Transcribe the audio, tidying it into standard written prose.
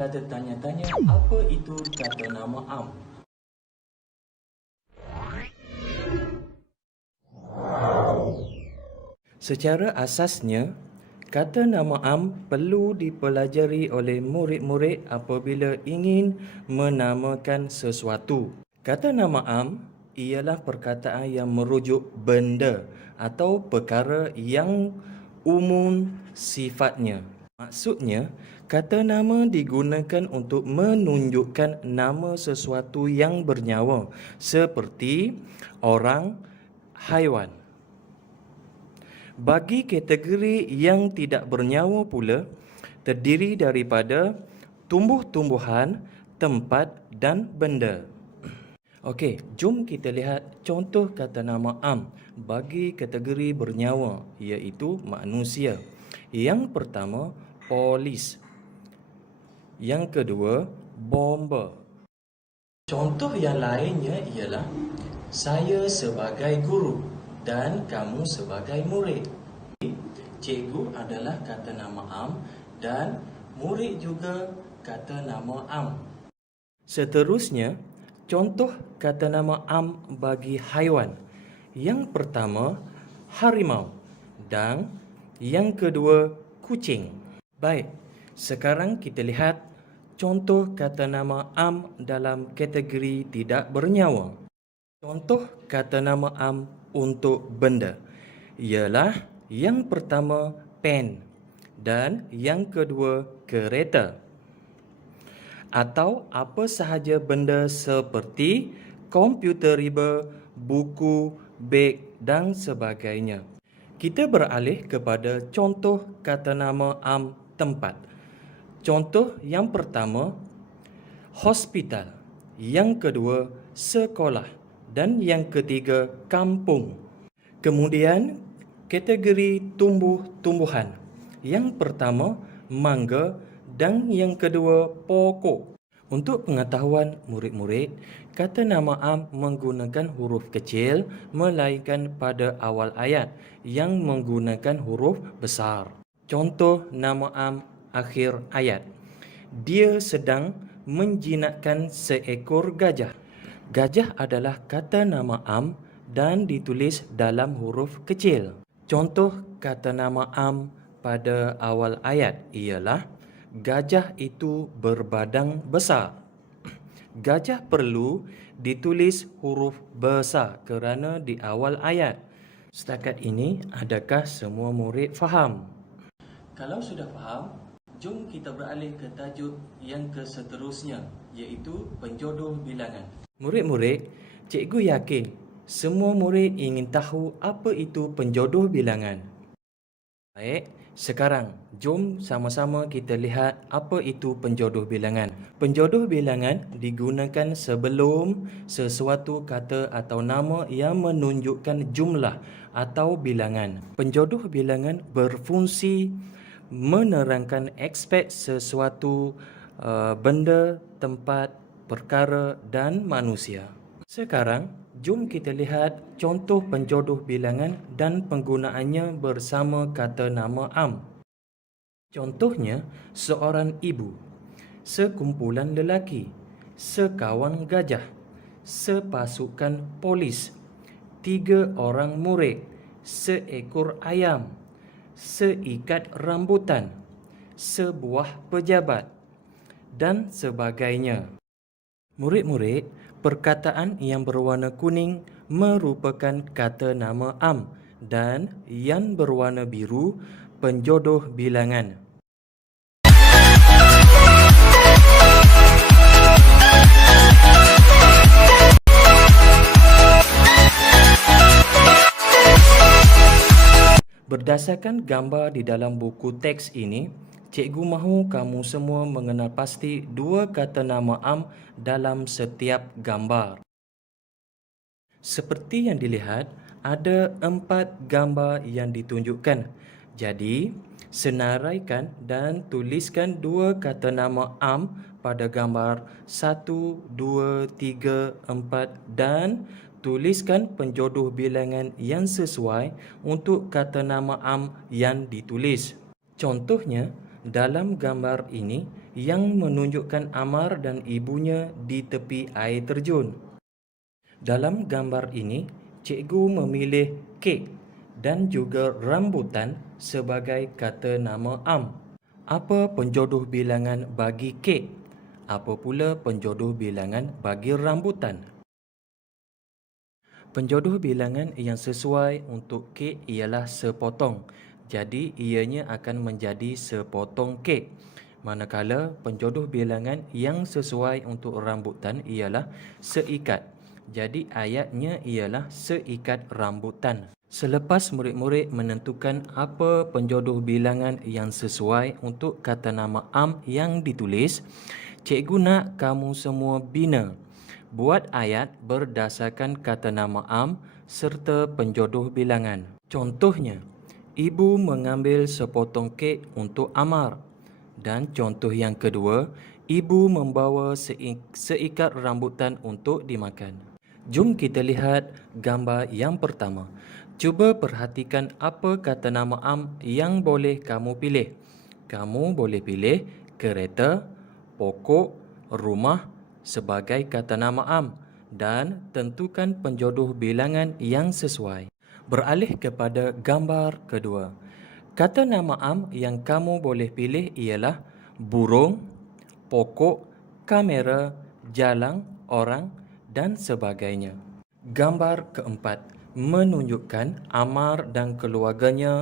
Kita tanya-tanya apa itu kata nama am. Secara asasnya, kata nama am perlu dipelajari oleh murid-murid apabila ingin menamakan sesuatu. Kata nama am ialah perkataan yang merujuk benda atau perkara yang umum sifatnya. Maksudnya, kata nama digunakan untuk menunjukkan nama sesuatu yang bernyawa seperti orang, haiwan. Bagi kategori yang tidak bernyawa pula, terdiri daripada tumbuh-tumbuhan, tempat dan benda. Okey, jom kita lihat contoh kata nama am bagi kategori bernyawa, iaitu manusia. Yang pertama, polis. Yang kedua, bomba. Contoh yang lainnya ialah saya sebagai guru dan kamu sebagai murid. Cikgu adalah kata nama am dan murid juga kata nama am. Seterusnya, contoh kata nama am bagi haiwan. Yang pertama, harimau dan yang kedua, kucing. Baik, sekarang kita lihat contoh kata nama am dalam kategori tidak bernyawa. Contoh kata nama am untuk benda ialah yang pertama pen dan yang kedua kereta. Atau apa sahaja benda seperti komputer riba, buku, beg dan sebagainya. Kita beralih kepada contoh kata nama am tempat. Contoh yang pertama, hospital. Yang kedua, sekolah. Dan yang ketiga, kampung. Kemudian, kategori tumbuh-tumbuhan. Yang pertama, mangga dan yang kedua, pokok. Untuk pengetahuan murid-murid, kata nama am menggunakan huruf kecil melainkan pada awal ayat yang menggunakan huruf besar. Contoh nama am akhir ayat. Dia sedang menjinakkan seekor gajah. Gajah adalah kata nama am dan ditulis dalam huruf kecil. Contoh kata nama am pada awal ayat ialah gajah itu berbadan besar. Gajah perlu ditulis huruf besar kerana di awal ayat. Setakat ini, adakah semua murid faham? Kalau sudah faham, jom kita beralih ke tajuk yang seterusnya, iaitu penjodoh bilangan. Murid-murid, cikgu yakin semua murid ingin tahu apa itu penjodoh bilangan. Baik, sekarang jom sama-sama kita lihat apa itu penjodoh bilangan. Penjodoh bilangan digunakan sebelum sesuatu kata atau nama yang menunjukkan jumlah atau bilangan. Penjodoh bilangan berfungsi menerangkan aspek sesuatu benda, tempat, perkara dan manusia. Sekarang, jom kita lihat contoh penjodoh bilangan dan penggunaannya bersama kata nama am. Contohnya, seorang ibu, sekumpulan lelaki, sekawan gajah, sepasukan polis, 3 orang murid, seekor ayam, seikat rambutan, sebuah pejabat dan sebagainya. Murid-murid, perkataan yang berwarna kuning merupakan kata nama am dan yang berwarna biru penjodoh bilangan. Berdasarkan gambar di dalam buku teks ini, cikgu mahu kamu semua mengenal pasti 2 kata nama am dalam setiap gambar. Seperti yang dilihat, ada 4 gambar yang ditunjukkan. Jadi, senaraikan dan tuliskan 2 kata nama am pada gambar 1, 2, 3, 4 dan tuliskan penjodoh bilangan yang sesuai untuk kata nama am yang ditulis. Contohnya, dalam gambar ini, yang menunjukkan Amar dan ibunya di tepi air terjun. Dalam gambar ini, cikgu memilih kek dan juga rambutan sebagai kata nama am. Apa penjodoh bilangan bagi kek? Apa pula penjodoh bilangan bagi rambutan? Penjodoh bilangan yang sesuai untuk kek ialah sepotong. Jadi ianya akan menjadi sepotong kek. Manakala penjodoh bilangan yang sesuai untuk rambutan ialah seikat. Jadi ayatnya ialah seikat rambutan. Selepas murid-murid menentukan apa penjodoh bilangan yang sesuai untuk kata nama am yang ditulis, cikgu nak kamu semua bina. Buat ayat berdasarkan kata nama am serta penjodoh bilangan. Contohnya, ibu mengambil sepotong kek untuk Amar. Dan contoh yang kedua, ibu membawa seikat rambutan untuk dimakan. Jom kita lihat gambar yang pertama. Cuba perhatikan apa kata nama am yang boleh kamu pilih. Kamu boleh pilih kereta, pokok, rumah sebagai kata nama am dan tentukan penjodoh bilangan yang sesuai. Beralih kepada gambar kedua. Kata nama am yang kamu boleh pilih ialah burung, pokok, kamera, jalang, orang dan sebagainya. Gambar keempat menunjukkan Amar dan keluarganya